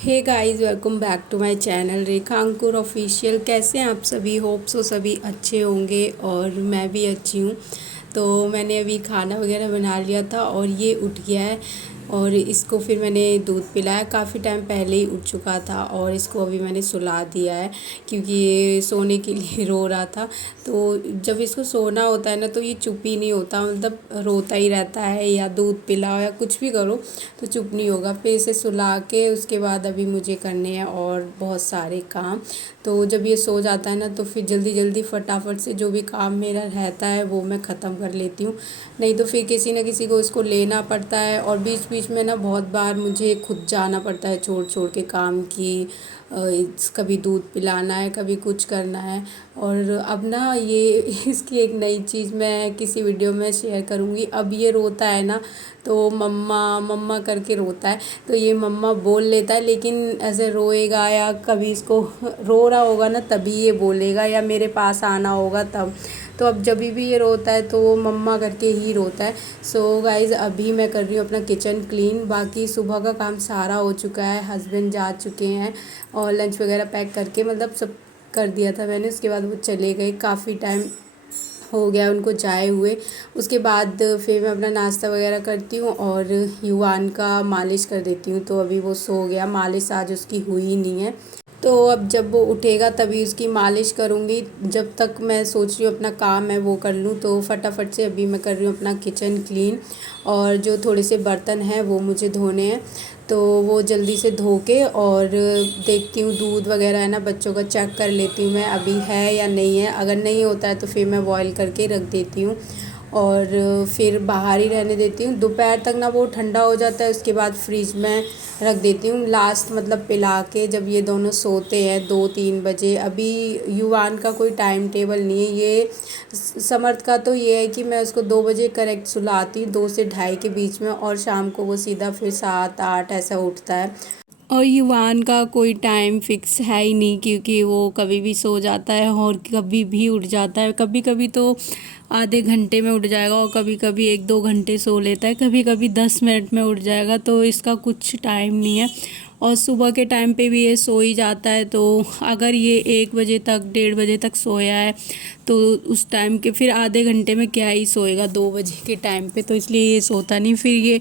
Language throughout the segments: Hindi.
Hey guys, welcome back to my channel Rekha Ankur official. कैसे हैं आप सभी? होप सो सभी अच्छे होंगे और मैं भी अच्छी हूँ। तो मैंने अभी खाना वगैरह बना लिया था और ये उठ गया है और इसको फिर मैंने दूध पिलाया। काफ़ी टाइम पहले ही उठ चुका था और इसको अभी मैंने सुला दिया है क्योंकि ये सोने के लिए रो रहा था। तो जब इसको सोना होता है ना तो ये चुप ही नहीं होता, मतलब रोता ही रहता है, या दूध पिलाओ या कुछ भी करो तो चुप नहीं होगा। फिर इसे सुला के उसके बाद अभी मुझे करने हैं और बहुत सारे काम। तो जब ये सो जाता है ना तो फिर जल्दी जल्दी फटाफट से जो भी काम मेरा रहता है वो मैं ख़त्म कर लेती हूँ। नहीं तो फिर किसी न किसी को इसको लेना पड़ता है और बीच बीच में ना बहुत बार मुझे खुद जाना पड़ता है छोड़ छोड़ के काम की। कभी दूध पिलाना है, कभी कुछ करना है। और अब ना ये इसकी एक नई चीज़ मैं किसी वीडियो में शेयर करूँगी। अब ये रोता है ना तो मम्मा मम्मा करके रोता है। तो ये मम्मा बोल लेता है, लेकिन ऐसे रोएगा या कभी इसको रो रहा होगा ना तभी ये बोलेगा, या मेरे पास आना होगा तब। तो अब जब भी ये रोता है तो वो मम्मा करके ही रोता है। सो गाइज़, अभी मैं कर रही हूँ अपना किचन क्लीन। बाकी सुबह का काम सारा हो चुका है, हस्बैंड जा चुके हैं और लंच वगैरह पैक करके मतलब सब कर दिया था मैंने। उसके बाद वो चले गए, काफ़ी टाइम हो गया उनको जाए हुए। उसके बाद फिर मैं अपना नाश्ता वगैरह करती हूँ और युवान का मालिश कर देती हूँ। तो अभी वो सो गया, मालिश आज उसकी हुई ही नहीं है। तो अब जब वो उठेगा तभी उसकी मालिश करूँगी। जब तक मैं सोच रही हूँ अपना काम है वो कर लूँ। तो फटाफट से अभी मैं कर रही हूँ अपना किचन क्लीन और जो थोड़े से बर्तन हैं वो मुझे धोने हैं। तो वो जल्दी से धो के और देखती हूँ दूध वगैरह है ना बच्चों का, चेक कर लेती हूँ मैं अभी है या नहीं है। अगर नहीं होता है तो फिर मैं बॉईल करके रख देती हूँ और फिर बाहर ही रहने देती हूँ। दोपहर तक ना वो ठंडा हो जाता है, उसके बाद फ्रिज में रख देती हूँ लास्ट, मतलब पिला के जब ये दोनों सोते हैं 2-3 बजे। अभी युवान का कोई टाइम टेबल नहीं है। ये समर्थ का तो ये है कि मैं उसको 2 बजे करेक्ट सुलाती हूँ, 2 से ढाई के बीच में, और शाम को वो सीधा फिर 7-8 ऐसा उठता है। और युवान का कोई टाइम फिक्स है ही नहीं क्योंकि वो कभी भी सो जाता है और कभी भी उठ जाता है। कभी कभी तो आधे घंटे में उठ जाएगा और कभी कभी 1-2 घंटे सो लेता है, कभी कभी 10 मिनट में उठ जाएगा। तो इसका कुछ टाइम नहीं है और सुबह के टाइम पे भी ये सो ही जाता है। तो अगर ये 1 बजे तक 1:30 बजे तक सोया है तो उस टाइम के फिर आधे घंटे में क्या ही सोएगा 2 बजे के टाइम पे। तो इसलिए ये सोता नहीं, फिर ये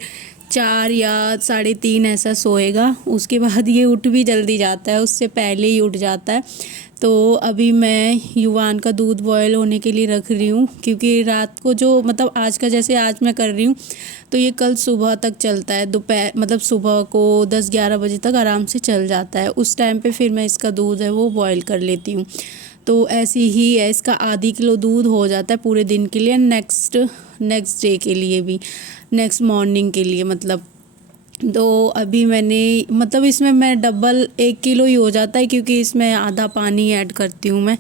4 या 3:30 ऐसा सोएगा। उसके बाद ये उठ भी जल्दी जाता है, उससे पहले ही उठ जाता है। तो अभी मैं युवान का दूध बॉयल होने के लिए रख रही हूँ क्योंकि रात को जो मतलब आज का जैसे आज मैं कर रही हूँ तो ये कल सुबह तक चलता है। दोपहर मतलब सुबह को 10-11 बजे तक आराम से चल जाता है। उस टाइम पे फिर मैं इसका दूध है वो बॉयल कर लेती हूँ। तो ऐसी ही है, इसका आधी किलो दूध हो जाता है पूरे दिन के लिए, नेक्स्ट नेक्स्ट डे के लिए भी, नेक्स्ट मॉर्निंग के लिए मतलब। तो अभी मैंने मतलब इसमें मैं डबल 1 किलो ही हो जाता है क्योंकि इसमें आधा पानी ऐड करती हूँ मैं।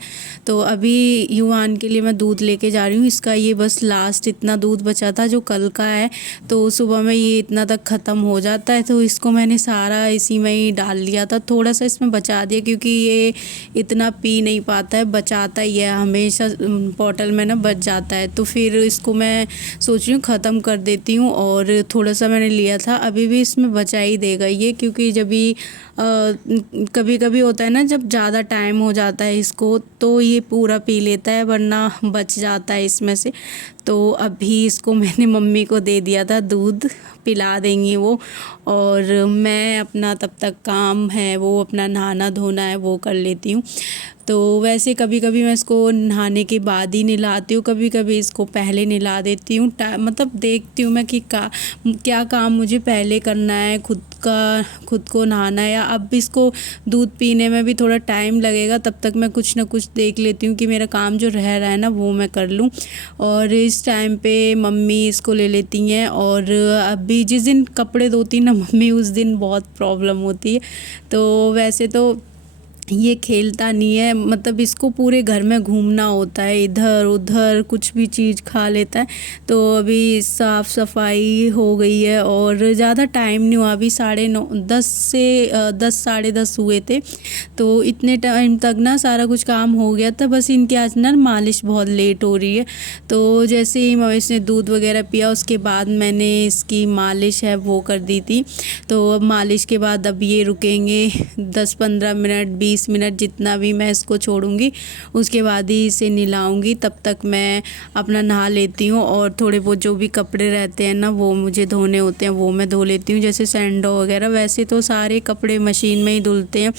तो अभी युवान के लिए मैं दूध लेके जा रही हूँ। इसका ये बस लास्ट इतना दूध बचा था जो कल का है, तो सुबह में ये इतना तक ख़त्म हो जाता है। तो इसको मैंने सारा इसी में ही डाल लिया था, थोड़ा सा इसमें बचा दिया क्योंकि ये इतना पी नहीं पाता है, बचाता ही है हमेशा, बॉटल में ना बच जाता है। तो फिर इसको मैं सोच रही हूँ ख़त्म कर देती हूँ। और थोड़ा सा मैंने लिया था, अभी भी इसमें बचा ही देगा ये, क्योंकि जब भी कभी कभी होता है ना जब ज़्यादा टाइम हो जाता है इसको तो ये पूरा पी लेता है, वरना बच जाता है इसमें से। तो अभी इसको मैंने मम्मी को दे दिया था, दूध पिला देंगी वो, और मैं अपना तब तक काम है वो अपना नहाना धोना है वो कर लेती हूँ। तो वैसे कभी कभी मैं इसको नहाने के बाद ही नहलाती हूँ, कभी कभी इसको पहले नहला देती हूँ। मतलब देखती हूँ मैं कि क्या काम मुझे पहले करना है, खुद को नहाना है, या अब इसको दूध पीने में भी थोड़ा टाइम लगेगा, तब तक मैं कुछ ना कुछ देख लेती हूँ कि मेरा काम जो रह रहा है ना वो मैं कर लूँ। और इस टाइम पे मम्मी इसको ले लेती हैं। और अभी जिस दिन कपड़े धोती ना मम्मी उस दिन बहुत प्रॉब्लम होती है। तो वैसे तो ये खेलता नहीं है, मतलब इसको पूरे घर में घूमना होता है, इधर उधर कुछ भी चीज़ खा लेता है। तो अभी साफ़ सफाई हो गई है और ज़्यादा टाइम नहीं हुआ, अभी 9:30 से 10 साढ़े 10 हुए थे। तो इतने टाइम तक ना सारा कुछ काम हो गया था, बस इनके आज ना मालिश बहुत लेट हो रही है। तो जैसे ही मवेश ने दूध वगैरह पिया उसके बाद मैंने इसकी मालिश है वो कर दी थी। तो अब मालिश के बाद अब ये रुकेंगे 10-15 मिनट 20 मिनट, जितना भी मैं इसको छोड़ूंगी उसके बाद ही इसे नहलाऊंगी। तब तक मैं अपना नहा लेती हूँ और थोड़े बहुत जो भी कपड़े रहते हैं ना वो मुझे धोने होते हैं वो मैं धो लेती हूँ, जैसे सैंडो वगैरह। वैसे तो सारे कपड़े मशीन में ही धुलते हैं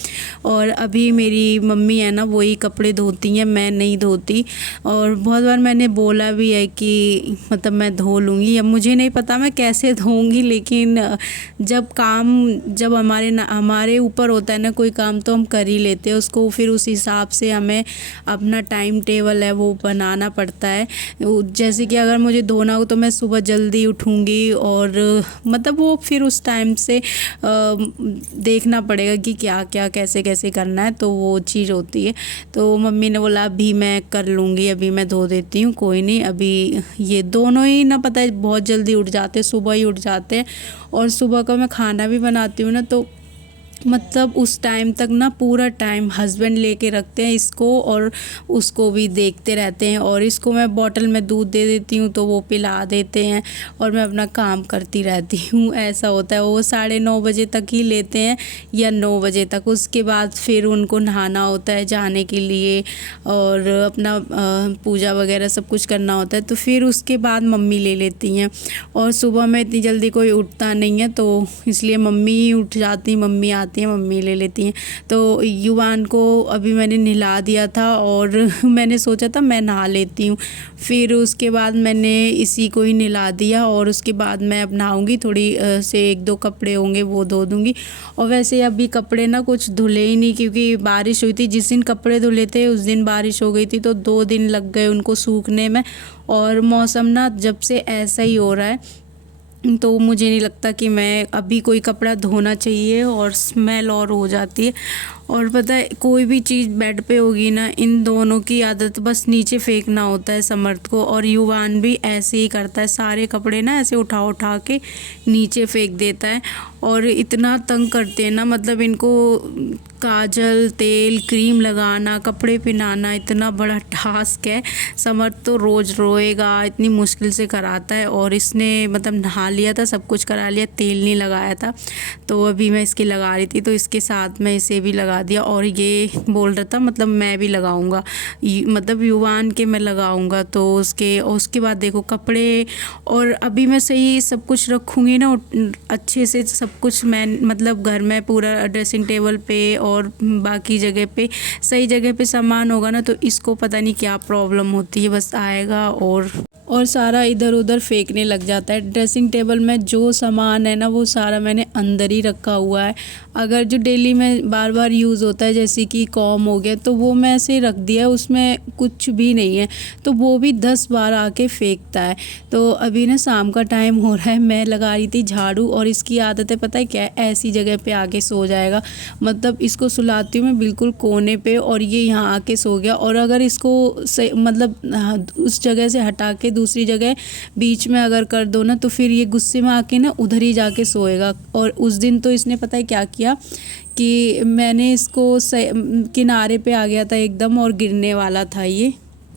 और अभी मेरी मम्मी है ना वही कपड़े धोती हैं, मैं नहीं धोती। और बहुत बार मैंने बोला भी है कि मतलब मैं धो लूँगी, अब मुझे नहीं पता मैं कैसे धोऊँगी, लेकिन जब हमारे ऊपर होता है ना कोई काम तो हम कर ही लेते हैं उसको, फिर उस हिसाब से हमें अपना टाइम टेबल है वो बनाना पड़ता है। जैसे कि अगर मुझे धोना हो तो मैं सुबह जल्दी उठूँगी और मतलब वो फिर उस टाइम से देखना पड़ेगा कि क्या क्या कैसे कैसे करना है, तो वो चीज़ होती है। तो मम्मी ने बोला अभी मैं कर लूँगी, अभी मैं धो देती हूँ, कोई नहीं। अभी ये दोनों ही ना पता है बहुत जल्दी उठ जाते हैं, सुबह ही उठ जाते हैं। और सुबह का मैं खाना भी बनाती हूँ ना, तो मतलब उस टाइम तक ना पूरा टाइम हस्बैंड लेके रखते हैं इसको और उसको भी देखते रहते हैं। और इसको मैं बॉटल में दूध दे देती हूँ तो वो पिला देते हैं और मैं अपना काम करती रहती हूँ। ऐसा होता है, वो 9:30 बजे तक ही लेते हैं या 9 बजे तक। उसके बाद फिर उनको नहाना होता है जाने के लिए और अपना पूजा वगैरह सब कुछ करना होता है, तो फिर उसके बाद मम्मी ले लेती हैं। और सुबह में इतनी जल्दी कोई उठता नहीं है तो इसलिए मम्मी ही उठ जाती, मम्मी आती है, मम्मी ले लेती हैं। तो युवान को अभी मैंने नहला दिया था और मैंने सोचा था मैं नहा लेती हूँ, फिर उसके बाद मैंने इसी को ही नहला दिया और उसके बाद मैं अब नहाऊँगी। थोड़ी से 1-2 कपड़े होंगे वो धो दूँगी। और वैसे अभी कपड़े ना कुछ धुले ही नहीं क्योंकि बारिश हुई थी, जिस दिन कपड़े धुले थे उस दिन बारिश हो गई थी, तो 2 दिन लग गए उनको सूखने में। और मौसम ना जब से ऐसा ही हो रहा है तो मुझे नहीं लगता कि मैं अभी कोई कपड़ा धोना चाहिए, और स्मेल और हो जाती है। और पता है कोई भी चीज़ बेड पे होगी ना, इन दोनों की आदत बस नीचे फेंकना होता है समर्थ को, और युवान भी ऐसे ही करता है, सारे कपड़े ना ऐसे उठा उठा के नीचे फेंक देता है। और इतना तंग करते हैं ना, मतलब इनको काजल तेल क्रीम लगाना कपड़े पहनाना इतना बड़ा टास्क है। समर्थ तो रोज़ रोएगा, इतनी मुश्किल से कराता है। और इसने मतलब नहा लिया था, सब कुछ करा लिया, तेल नहीं लगाया था, तो अभी मैं इसकी लगा रही थी तो इसके साथ मैं इसे भी लगा दिया। और ये बोल रहा था मतलब मैं भी लगाऊंगा, मतलब युवान के मैं लगाऊंगा। तो उसके बाद देखो कपड़े, और अभी मैं सही सब कुछ रखूँगी ना अच्छे से, सब कुछ मैं मतलब घर में पूरा ड्रेसिंग टेबल पे और बाकी जगह पे सही जगह पे सामान होगा ना, तो इसको पता नहीं क्या प्रॉब्लम होती है, बस आएगा और सारा इधर उधर फेंकने लग जाता है। ड्रेसिंग टेबल में जो सामान है ना वो सारा मैंने अंदर ही रखा हुआ है। अगर जो डेली में बार बार यूज़ होता है जैसे कि कॉम हो गया तो वो मैं ऐसे रख दिया, उसमें कुछ भी नहीं है, तो वो भी 10 बार आके फेंकता है। तो अभी ना शाम का टाइम हो रहा है, मैं लगा रही थी झाड़ू, और इसकी आदत है पता है क्या है, ऐसी जगह पे आके सो जाएगा। मतलब इसको सुलाती हूँ मैं बिल्कुल कोने पे और ये यहाँ आके सो गया। और अगर इसको मतलब उस जगह से हटा के दूसरी जगह बीच में अगर कर दो ना, तो फिर ये गुस्से में आके ना उधर ही जाके सोएगा। और उस दिन तो इसने पता है क्या किया कि मैंने इसको किनारे पे आ गया था एकदम और गिरने वाला था ये,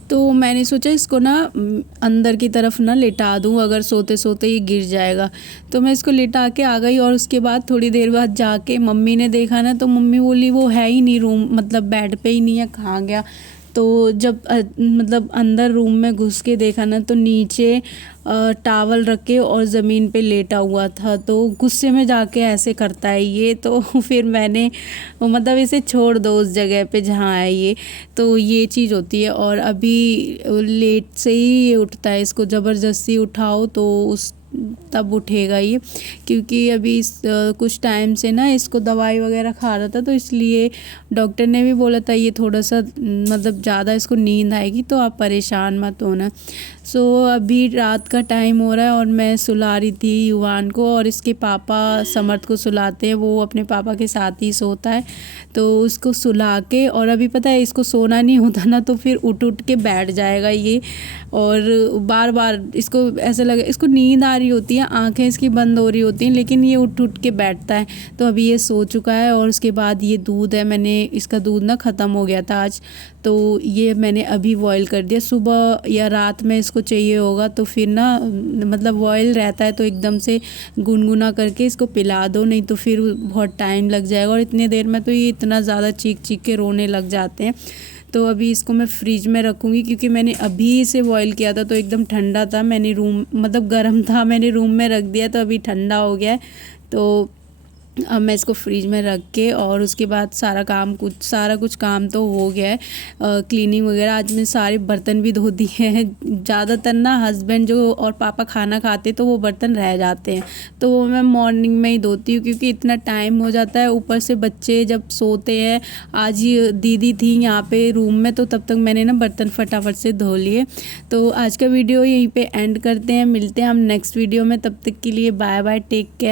तो मैंने सोचा इसको ना अंदर की तरफ ना लेटा दूं, अगर सोते सोते ही गिर जाएगा। तो मैं इसको लेटा के आ गई और उसके बाद थोड़ी देर बाद जाके मम्मी ने देखा ना, तो मम्मी बोली वो है ही नहीं रूम, मतलब बेड पे ही नहीं है, कहाँ गया। तो जब मतलब अंदर रूम में घुस के देखा ना, तो नीचे टावल रख के और ज़मीन पे लेटा हुआ था। तो गुस्से में जाके ऐसे करता है ये, तो फिर मैंने मतलब इसे छोड़ दो उस जगह पे जहाँ है ये, तो ये चीज़ होती है। और अभी लेट से ही ये उठता है, इसको ज़बरदस्ती उठाओ तो तब उठेगा ये, क्योंकि अभी कुछ टाइम से ना इसको दवाई वगैरह खा रहा था, तो इसलिए डॉक्टर ने भी बोला था ये थोड़ा सा मतलब ज़्यादा इसको नींद आएगी, तो आप परेशान मत होना। सो अभी रात का टाइम हो रहा है और मैं सुला रही थी युवान को, और इसके पापा समर्थ को सुलाते हैं, वो अपने पापा के साथ ही सोता है, तो उसको सुला के, और अभी पता है इसको सोना नहीं होता ना, तो फिर उठ उठ के बैठ जाएगा ये, और बार बार इसको ऐसा लगे, इसको नींद आ रही होती है, आंखें इसकी बंद हो रही होती हैं, लेकिन ये उठ उठ के बैठता है। तो अभी ये सो चुका है, और उसके बाद ये दूध है, मैंने इसका दूध ना ख़त्म हो गया था आज, तो ये मैंने अभी बॉयल कर दिया। सुबह या रात में इसको चाहिए होगा तो फिर ना मतलब बॉयल रहता है तो एकदम से गुनगुना करके इसको पिला दो, नहीं तो फिर बहुत टाइम लग जाएगा, और इतने देर में तो ये इतना ज़्यादा चीख चीख के रोने लग जाते हैं। तो अभी इसको मैं फ्रिज में रखूँगी, क्योंकि मैंने अभी इसे बॉयल किया था तो एकदम ठंडा था, मैंने रूम मतलब गर्म था, मैंने रूम में रख दिया, तो अभी ठंडा हो गया है। तो अब मैं इसको फ्रिज में रख के, और उसके बाद सारा कुछ काम तो हो गया है, क्लीनिंग वगैरह। आज मैं सारे बर्तन भी धो दिए हैं। ज़्यादातर ना हस्बैंड जो और पापा खाना खाते तो वो बर्तन रह जाते हैं, तो वो मैं मॉर्निंग में ही धोती हूँ, क्योंकि इतना टाइम हो जाता है, ऊपर से बच्चे जब सोते हैं। आज ही दीदी थी यहाँ पे रूम में, तो तब तक मैंने ना बर्तन फटाफट से धो लिए। तो आज का वीडियो यहीं पर एंड करते हैं, मिलते हैं हम नेक्स्ट वीडियो में, तब तक के लिए बाय बाय, टेक केयर।